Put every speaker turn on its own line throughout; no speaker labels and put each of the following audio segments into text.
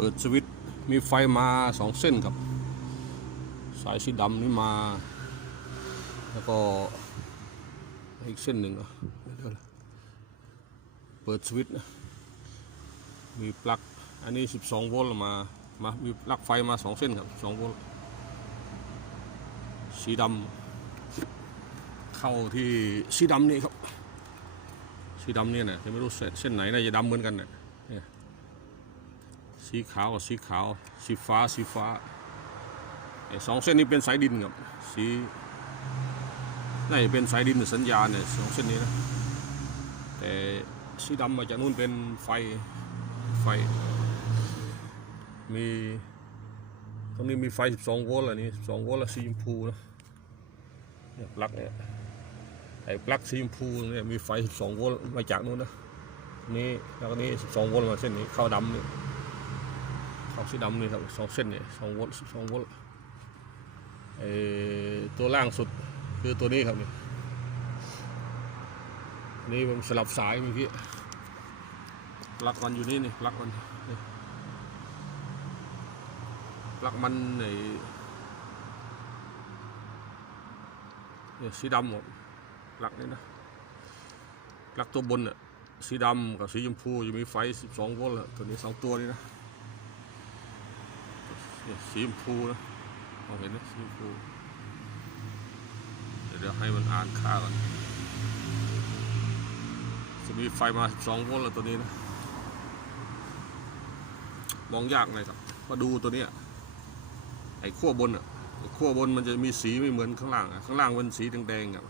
ปิดสวิตช์มีไฟมาสองเส้นครับ สายสีดำนี่มา แล้วก็อีกเส้นหนึ่งอะเดี๋ยวนะเปิดสวิตช์นะมีปลั๊กอันนี้ 12 โวลต์มามามีปลั๊กไฟมาสองเส้นครับ2โวลต์สีดำเข้าที่สีดำนี่ครับ สีดำเนี่ยนะจะไม่รู้เส้นไหนน่าจะดำเหมือนกันนะเนี่ย สีขาวกับสีขาว สีฟ้าสีฟ้าสองเส้นนี้เป็นสายดินครับ สีน่าจะเป็นสายดินสัญญาณเนี่ยสองเส้นนี้นะ แต่สีดำมาจากนู่นเป็นไฟไฟ มีตรงนี้มีไฟ 12 โวลต์อันนี้12โวลต์ละสีชมพูนะเนี่ยปลั๊กเนี่ยไอ้ปลั๊กสีชมพูเนี่ยมีไฟ 12 โวลต์มาจากนู้นนะนี่แล้วก็นี่12 โวลต์มาเส้นนี้เข้าดำนี่เข้าสีดำนี่ครับสองเส้นเนี่ย2โวลต์12โวลต์ไอตัวล่างสุดคือตัวนี้ครับนี่นี่ผมสลับสายเมื่อกี้ปลั๊กมันอยู่นี่นี่ปลั๊กมันปลั๊กมันไอ้เนี่ยสีดำหมดปลั๊กนี่นะปลั๊กตัวบนอะสีดำกับสีชมพูจะมีไฟ 12 โวลต์ตัวนี้สองตัวนี้นะ เนี่ยสีชมพูนะมองเห็นไหมสีชมพูเดี๋ยวให้มันอ่านค่าก่อนจะมีไฟมา 12 โวลต์แล้วตัวนี้นะ มองยากหน่อยครับ มาดูตัวนี้ไอ้ขั้วบนอะขั้วบนมันจะมีสีไม่เหมือนข้างล่างอะข้างล่างมันสีแดงๆอะ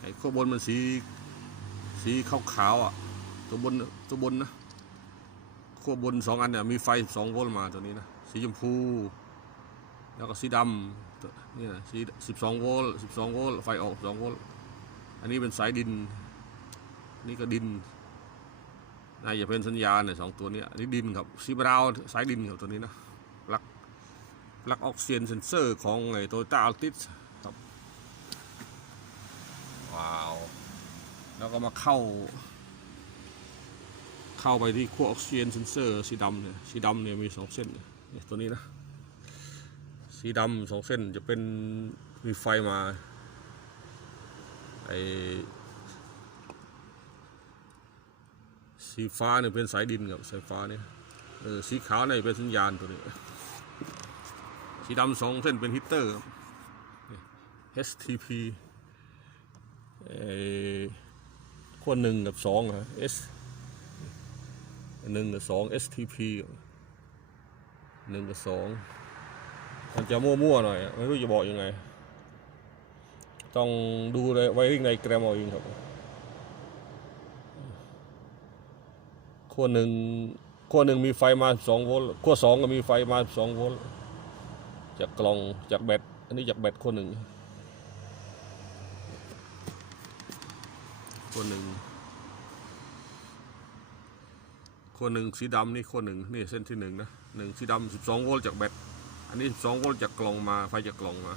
ไอ้ข้างบนมันสีสีขาวๆอะ ตัวบนตัวบนนะขั้วบนสองอันเนี่ยมีไฟสองโวลต์มาตัวนี้นะ สีชมพู แล้วก็สีดำตัวนี่นะสีสิบสองโวลต์สิบสองโวลต์ไฟออกสองโวลต์อันนี้เป็นสายดิน นี่ก็ดินน่าจะเป็นสัญญาณเนี่ยสองตัวนี้อันนี้ดินครับสีบราวสายดินครับตัวนี้นะปลักปลักออกซิเจนเซนเซอร์ของไอ้โตโยต้าอัลติสว้าว แล้วก็มาเข้า เข้าไปที่ขั้วออกซิเจนเซนเซอร์สีดำเนี่ยสีดำเนี่ยมีสองเส้นเนี่ย ตัวนี้นะ สีดำสองเส้นจะเป็นมีไฟมาไอสีฟ้าเนี่ยเป็นสายดินกับสายฟ้าเนี่ยเออสีขาวเนี่ยเป็นสัญญาณตัวนี้ สีดำสองเส้นเป็นฮิตเตอร์ครับนี่ STP เอ่อขั้วหนึ่งกับสองอะ S หนึ่งกับสอง STP หนึ่งกับสองมันจะมั่วๆหน่อยไม่รู้จะบอกยังไง ต้องดูเลยไวริ่งในแกรมเอาเองครับขั้วหนึ่งขั้วหนึ่งมีไฟมาสองโวลต์ขั้วสองก็มีไฟมาสองโวลต์จากกล่องจากแบตอันนี้จากแบตขั้วหนึ่งคนหนึ่งคนหนึ่งสีดำนี่คนหนึ่งนี่เส้นที่หนึ่งนะ หนึ่งสีดำสิบสองโวลต์จากแบตอันนี้สิบสองโวลต์จากกล่องมาไฟจากกล่องมา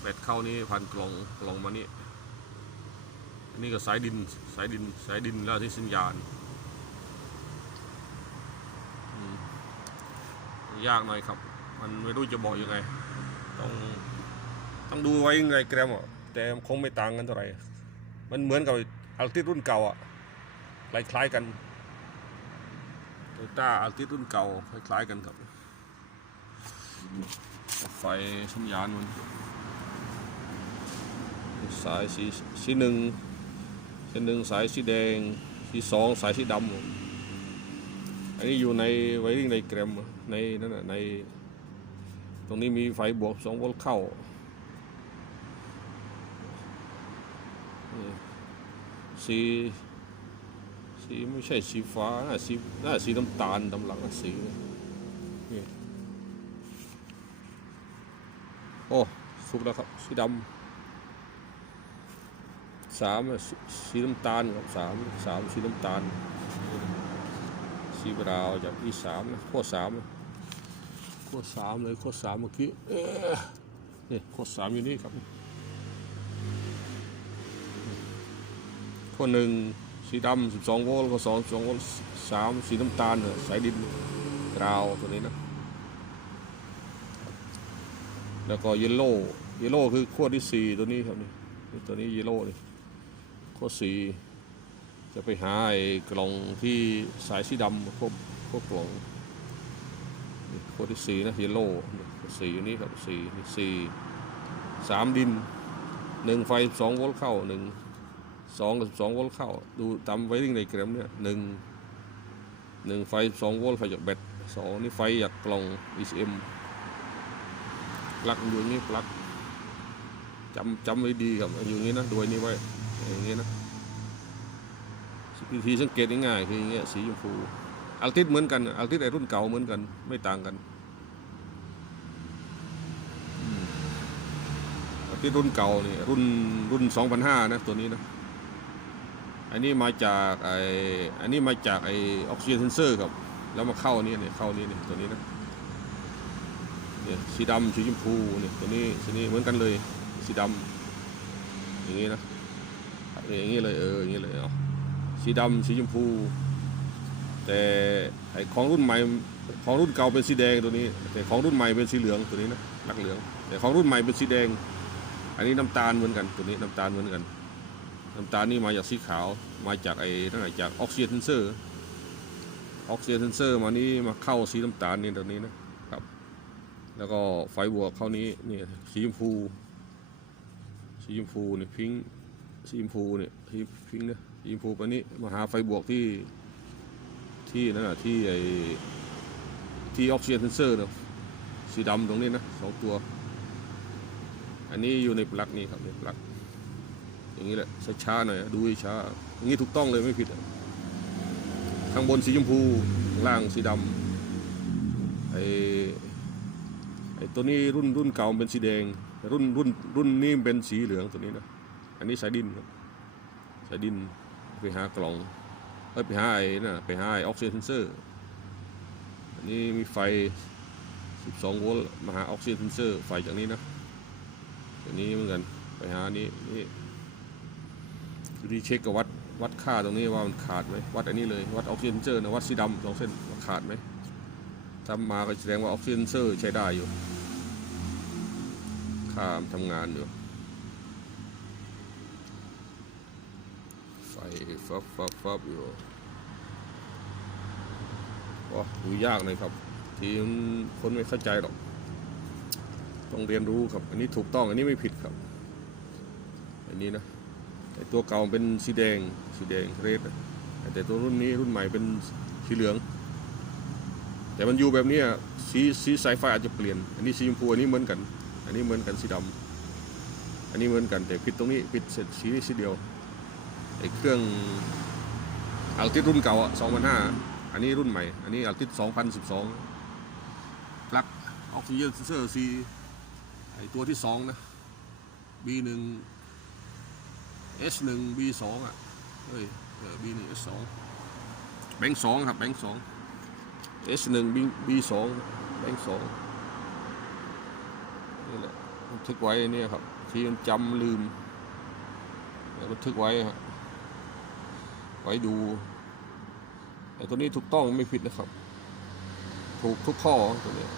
แบตเข้านี่ผ่านกล่องกล่องมานี่อันนี้ก็สายดินสายดินสายดินแล้วที่สัญญาณยากหน่อยครับ มันไม่รู้จะบอกยังไง ต้องต้องดูไว้ยังไงแกรมอะแต่คงไม่ต่างกันเท่าไหร่ มันเหมือนกับอัลติรุ่นเก่าอะคล้ายๆกัน โตต้าอัลติสรุ่นเก่าคล้ายๆกันครับไฟสัญญาณมันสายสีสีหนึ่งสีหนึ่งสายสีแดงสีสองสายสีดำอันนี้อยู่ในไวริ่งในแกรมในนั่นนะในตรงนี้มีไฟบวกสองโวลต์เข้าสี สีไม่ใช่สีฟ้าน่าสีน่าสีน้ำตาลดำหลังสีนี่โอ้สุกแล้วครับสีดำสามสสีน้ำตาลครับสามสามสีน้ำตาลสีบราวจากที่สามนะขั้วสามนะขั้วสามเลยขั้วสามเมื่อกี้เนี่ขั้วสามอยู่นี่ครับขั้วหนึ่ง สีดำ12โวลต์ขั้วสองโวลต์สามสีน้ำตาลเนี่ยสายดินกราวตัวนี้นะ แล้วก็เยลโล่เยลโล่คือขั้วที่สี่ตัวนี้ครับนี่ตัวนี้เยลโล่นี่ขั้วสี่จะไปหาไอ้กล่องที่สายสีดำควบควกล่องขั้วที่สี่นะเยลโล่สี่อยู่นี่ครับสี่นี่สี่สามดินหนึ่งไฟสองโวลต์เข้าหนึ่ง สองกับสองโวลต์เข้า ดูตามไวริ่งในแกรมเนี่ยหนึ่งหนึ่งไฟสองโวลต์ไฟจากแบตสองนี่ไฟจากกล่อง ECM ปลั๊กอยู่อย่างนี้ปลั๊กจำจำไว้ดีครับอยู่นี้นะดูอันนี้ไว้อย่างนี้นะวิธีสังเกตง่ายๆคืออย่างเงี้ยสีชมพูอัลติสเหมือนกันอัลติสไอรุ่นเก่าเหมือนกัน ไม่ต่างกันอัลติสรุ่นเก่านี่รุ่นรุ่น2005นะตัวนี้นะ อันนี้มาจากไออันนี้มาจากไอออกซิเจนเซนเซอร์ครับ แล้วมาเข้านี่เนี่ยเข้านี่เนี่ยตัวนี้นะเนี่ยสีดำสีชมพูเนี่ยตัวนี้สีนี้เหมือนกันเลยสีดำอย่างนี้นะอย่างนี้เลยเอออย่างนี้เลยเอาะสีดำสีชมพู แต่ไอของรุ่นใหม่ของรุ่นเก่าเป็นสีแดงตัวนี้ แต่ของรุ่นใหม่เป็นสีเหลืองตัวนี้นะลักเหลือง แต่ของรุ่นใหม่เป็นสีแดง อันนี้น้ำตาลเหมือนกันตัวนี้น้ำตาลเหมือนกัน น้ำตาลนี่มาจากสีขาว มาจากไอ้นั่นแหละจากออกซิเจนเซอร์ออกซิเจนเซอร์มานี่มาเข้าสีน้ำตาลนี่ตัวนี้นะครับ แล้วก็ไฟบวกเข้านี้นี่สีชมพูสีชมพูนี่พิงสีชมพูเนี่ยสีพิงเนี่ยสีชมพูไปนี้มาหาไฟบวกที่ที่นั่นนะที่ไอ้ที่ออกซิเจนเซนเซอร์เนาะสีดำตรงนี้นะสองตัว อันนี้อยู่ในปลั๊กนี่ครับในปลั๊ก อย่างนี้แหละช้าๆหน่อยดูช้าอย่างนี้ถูกต้องเลยไม่ผิดข้างบนสีชมพูล่างสีดำไอไอ้ตัวนี้รุ่นรุ่นเก่าเป็นสีแดง รุ่นรุ่นรุ่นนี้เป็นสีเหลืองตัวนี้นะอันนี้สายดินครับสายดินไปหากล่องเอ้ยไปหาไอ้น่ะไปหาไอ้ออกซิเจนเซอร์อันนี้มีไฟ 12 โวลต์มาหาออกซิเจนเซอร์ไฟจากนี้นะตัวนี้เหมือนกันไปหานี้นี่ วิธีเช็คกับวัดวัดค่าตรงนี้ว่ามันขาดไหมวัดอันนี้เลยวัดออกซิเจนเซอร์นะวัดสีดำสองเส้นขาดไหมทำมาก็แสดงว่าออกซิเจนเซอร์ใช้ได้อยู่ค่ามทำงานอยู่ไฟฟับฟับฟับอยู่โอ้ดูยากเลยครับ ทีมคนไม่เข้าใจหรอก ต้องเรียนรู้ครับ อันนี้ถูกต้อง อันนี้ไม่ผิดครับ อันนี้นะ ตัวเก่าเป็นสีแดงสีแดงเรดแต่ตัวรุ่นนี้รุ่นใหม่เป็นสีเหลือง แต่มันอยู่แบบนี้สีสีสายไฟอาจจะเปลี่ยน อันนี้สีชมพูอันนี้เหมือนกัน อันนี้เหมือนกันสีดำอันนี้เหมือนกันแต่ผิดตรงนี้ผิดเสร็จสีนี้สีเดียวไอ้เครื่องอัลติสรุ่นเก่าอะสองพันห้าอันนี้รุ่นใหม่ อันนี้อัลติสสองพันสิบสองปลั๊กออกซิเจนเซนเซอร์ซีไอตัวที่สองนะ B หนึ่ง S หนึ่ง B สองอะเฮ้ยเออ B หนึ่ง S สองแบงค์สองครับแบงค์สอง S หนึ่ง B B สองแบงค์สองนี่แหละบันทึกไว้เนี่ยครับที่มันจำลืมแล้วบันทึกไว้ฮะไว้ดูไอ้ตัวนี้ถูกต้องไม่ผิดนะครับ ถูกทุกข้อตัวนี้